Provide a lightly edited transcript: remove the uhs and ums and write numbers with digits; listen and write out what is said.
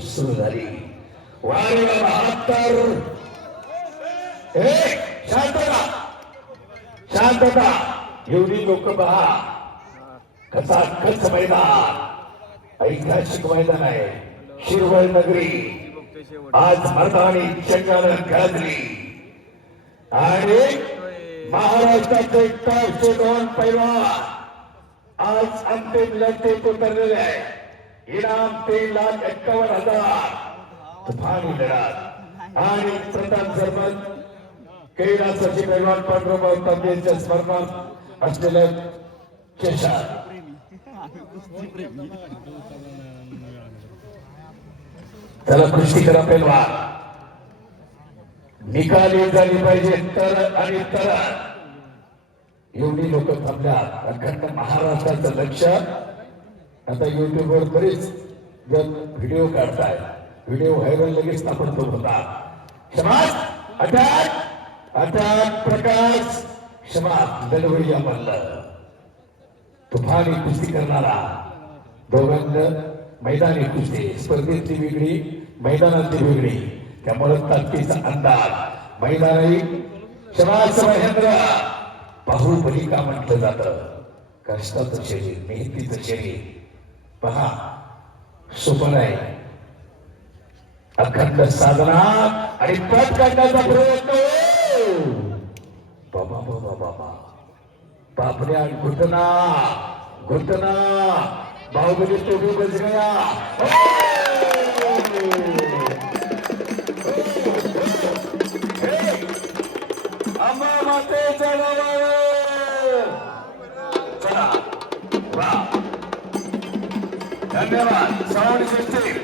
सुरू झाली. वारीला 72. शांतता शांतता. एवढी लोक पहा. कसा कच मैदान ऐतिहासिक मैदान आहे. शिरवळ नगरी आज मर्दानी चंगानं गाजली आणि महाराष्ट्राचे टॉपचे 2 पैलवान आज अंतिम लढतीत उतरलेले आहे. इनाम 3,51,000. तुफानी लढत आणि प्रथम सरपंच कैलासाची पैलवान पांडुरंग तांबेच्या स्मरणात असलेल्या केशर. त्याला कुस्ती करा पैलवान. निकाली झाली पाहिजे तर आणि तर. एवढी लोक थांबल्यात. अखंड महाराष्ट्राचं लक्ष. आता युट्यूबवर बरेच जण व्हिडिओ काढताय. व्हिडिओ व्हायरल लगेच ताबडतोब होता. शमास अटॅक अटॅक प्रकाश शमास दलवळीया मल्ल. तुफानी कुस्ती करणारा. दोघांना मैदानी कुस्ती स्पर्धेतली वेगळी मैदानातली वेगळी. त्यामुळे ताकदीचा अंदाज मैदानी. शमास महेंद्र बाहुबली का म्हटलं जातं. कष्टाचं शरीर मेहनतीचं शरीर पहा. सोपं नाही. अखंड साधना आणि पट काढण्याचा प्रयत्न. बाबा बाबा बाबा बापऱ्या घुटना घुटना. बाहुबली तो भी बच गया. अंबा मातेच्या नावावर चला. धन्यवाद. Sound system.